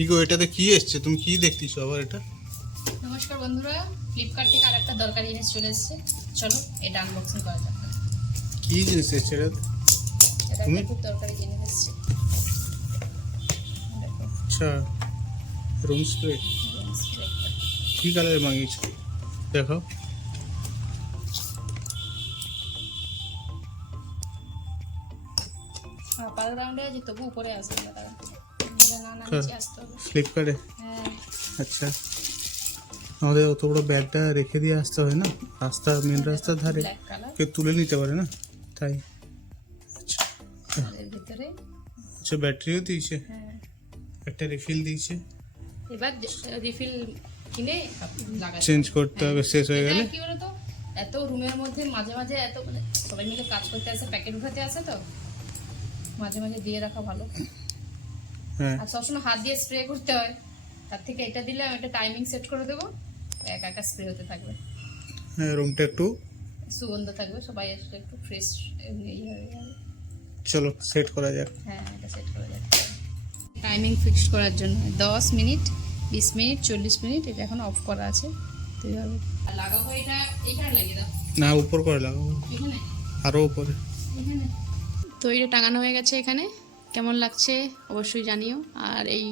কি গো, এটাতে কি এসছে? তুমি কি দেখতেছো আবার এটা? নমস্কার বন্ধুরা, ফ্লিপকার্ট থেকে আরেকটা দরকারি জিনিস চলে এসেছে। চলো এটা আনবক্সিং করা যাক। কি জিনিস এসছে এটা? এটা তুমি? একটা খুব দরকারি জিনিস এসেছে। দেখো, আচ্ছা, রুম স্প্রে। স্প্রেটা। কি কালারে মাগিয়েছো দেখো। আপার গ্রাউন্ডে আছে, তবু উপরে আসবে না তারা। না না, নিচে আসতে হবে। ফ্লিপকার্টে? হ্যাঁ, আচ্ছা, আমাদের অত বড় ব্যাগটা রেখে দিয়ে আসতে হয় না, রাস্তা মেন রাস্তার ধারে ব্ল্যাক কালার। কেউ তুলে নিতে পারে না, তাই। আচ্ছা এর ভিতরে। আচ্ছা, ব্যাটারিও দিয়েছে, হ্যাঁ, একটা রিফিল দিয়েছে। এবার রিফিল কিনে লাগাই। চেঞ্জ করতে হবে শেষ হয়ে গেলে। কি বলতো, এত রুমের মধ্যে মাঝে মাঝে এত মানে সবাই মিলে কাজ করতে আসে, প্যাকেট উঠাতে আসে, তো মাঝে মাঝে দিয়ে রাখা ভালো। হ্যাঁ, আর সবসময় হাত দিয়ে স্প্রে করতে হয়, তার থেকে এটা দিলে আমি একটা টাইমিং সেট করে দেবো, একা একা স্প্রে হতে থাকবে, হ্যাঁ, রুমটা একটু সুগন্ধ থাকবে, সবাই আসলে একটু ফ্রেশ ইয়ে হয়ে যাবে। চলো সেট করা যাক। হ্যাঁ, এটা সেট করে যাচ্ছে। টাইমিং ফিক্স করার জন্য 10 মিনিট, 20 মিনিট, 40 মিনিট, এটা এখন অফ করা আছে। তো এইভাবে আর লাগাবো, এটা এখানে লাগিয়ে দাও, না, উপর করে লাগাবো, এখানে আরো উপরে। এখানে। তো এটা টাঙানো হয়ে গেছে এখানে। কেমন লাগছে অবশ্যই জানিও। আর এই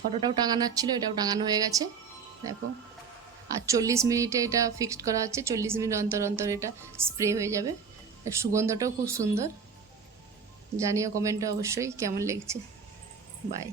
ফটোটাও টাঙানো ছিল, এটাও টাঙানো হয়ে গেছে, দেখো। আর 40 মিনিটে এটা ফিক্সড করা হচ্ছে, 40 মিনিট অন্তর অন্তর এটা স্প্রে হয়ে যাবে। এর সুগন্ধটাও খুব সুন্দর। জানিও কমেন্টে অবশ্যই কেমন লেগেছে। বাই।